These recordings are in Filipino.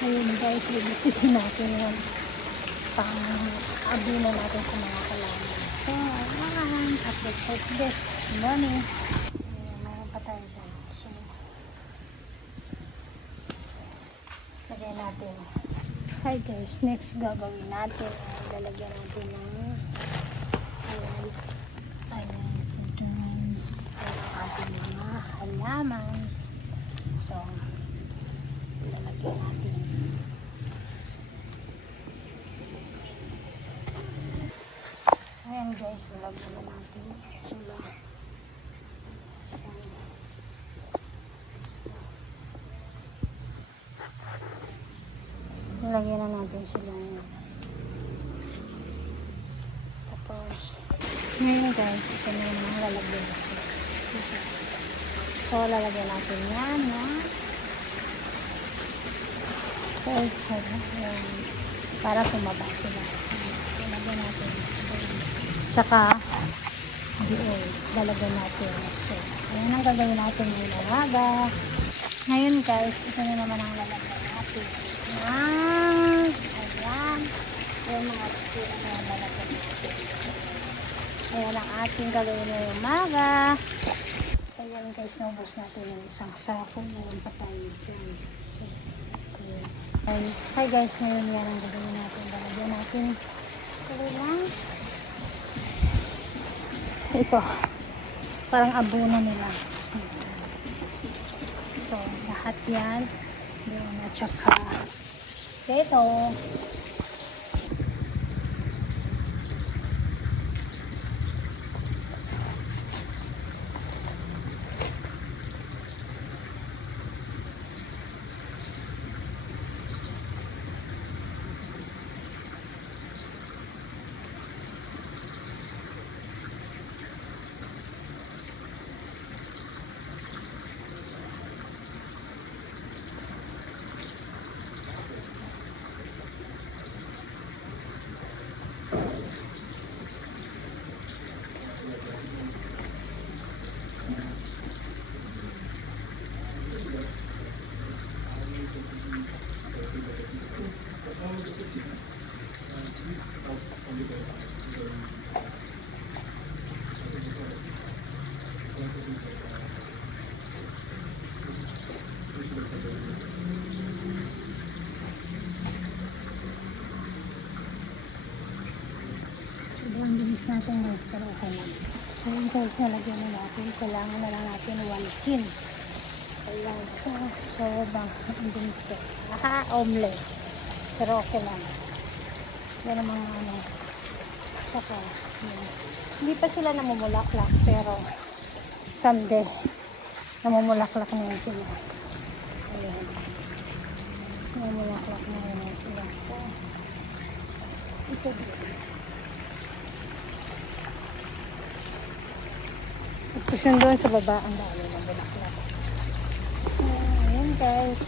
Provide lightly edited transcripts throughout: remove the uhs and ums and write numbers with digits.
Ayun guys, libitin natin yung pang-abi na natin sa mga halaman. So, ayan, update for today. Good morning. Ayan, mayroon pa tayo dyan. So, lagyan natin. Hi guys, next gagawin natin ay lalagyan natin ng ayan, ito ang ating mga halaman. So, lalagyan natin. Ayan guys, lalagyan na natin. Sila. Lalagyan na natin sila. Tapos, ngayon guys, ito na yung mga lalagyan natin. So, lalagyan natin yan na para tumaba sila. Lalagyan natin. Tsaka, lalagyan natin. So, ayan ang gagawin natin ng umaga. Ngayon guys, ito na naman ang lalagyan natin. Ayan. Ayan mga pila na lalagyan natin. Ayan ang ating gagawin ng umaga. Ayan guys, naubos natin yung isang sako. Meron pa tayo dyan. So, hi guys, ngayon yan ang gagawin natin. Lalagyan natin. Ito. Parang abuna nila. So, lahat yan. Yan at saka ito. Ang bilis natin guys, pero okay lang. So yung guys, nalagyan na natin. Kailangan na lang natin walisin. Ayan, so bang ang bilis ko. Homeless. Pero okay lang. Yan ang mga ano. Saka, yan. Hindi pa sila namumulaklak, pero someday, namumulaklak na yun sila. Ayan. Namumulaklak na yun sila. So, ito din. Tapos yun doon sa baba, ang dami ng bulaklak. Ayan guys.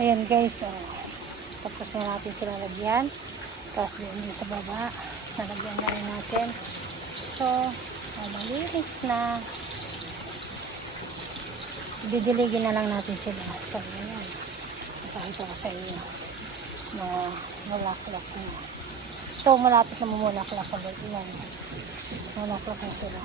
Ayan guys. Tapos na natin sila lagyan. Tapos doon sa baba, nalagyan na rin natin. So, malinis na. Didiligin na lang natin sila. So, ayan. Napakita ko sa inyo. Mulaklak na. So, malapit na mumulaklak ulit. Ayan. Mulaklak na sila.